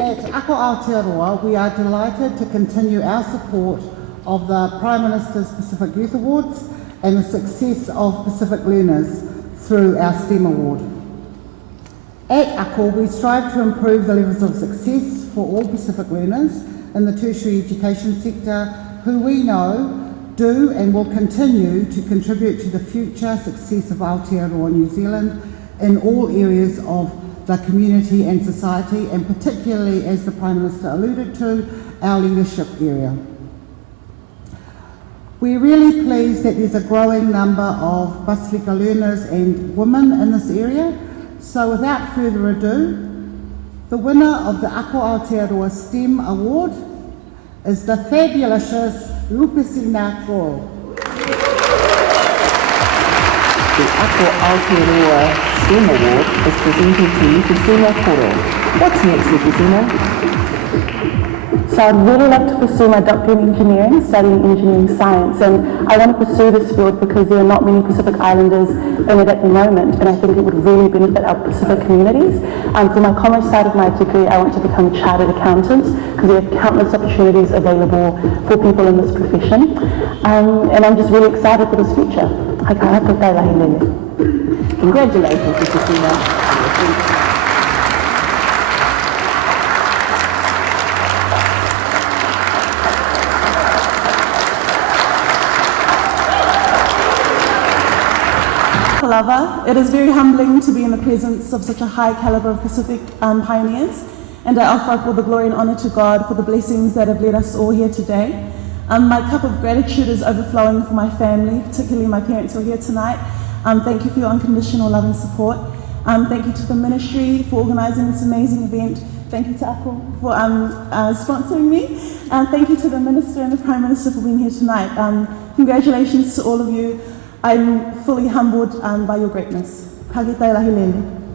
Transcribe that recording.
At Aotearoa, we are delighted to continue our support of the Prime Minister's Pacific Youth Awards and the success of Pacific learners through our STEM Award. At ACO, we strive to improve the levels of success for all Pacific learners in the tertiary education sector who we know do and will continue to contribute to the future success of Aotearoa New Zealand in all areas of the community and society, and particularly, as the Prime Minister alluded to, our leadership area. We're really pleased that there's a growing number of Pasifika learners and women in this area. So without further ado, the winner of the Aotearoa STEM Award is the fabulous Lupesina Koro. The Aotearoa STEM Award is presented to Lupesina Koro. What's next, Lupesina? So I'd really like to pursue my doctorate in engineering, studying engineering science, and I want to pursue this field because there are not many Pacific Islanders in it at the moment, and I think it would really benefit our Pacific communities. For my commerce side of my degree, I want to become a chartered accountant because there are countless opportunities available for people in this profession, and I'm just really excited for this future. Congratulations, Lupesina. It is very humbling to be in the presence of such a high caliber of Pacific pioneers, and I offer up all the glory and honour to God for the blessings that have led us all here today. My cup of gratitude is overflowing for my family, particularly my parents who are here tonight. Thank you for your unconditional love and support. Thank you to the ministry for organising this amazing event. Thank you to Ako for sponsoring me. And thank you to the Minister and the Prime Minister for being here tonight. Congratulations to all of you. I'm fully humbled by your greatness. Ka kite lahi lele.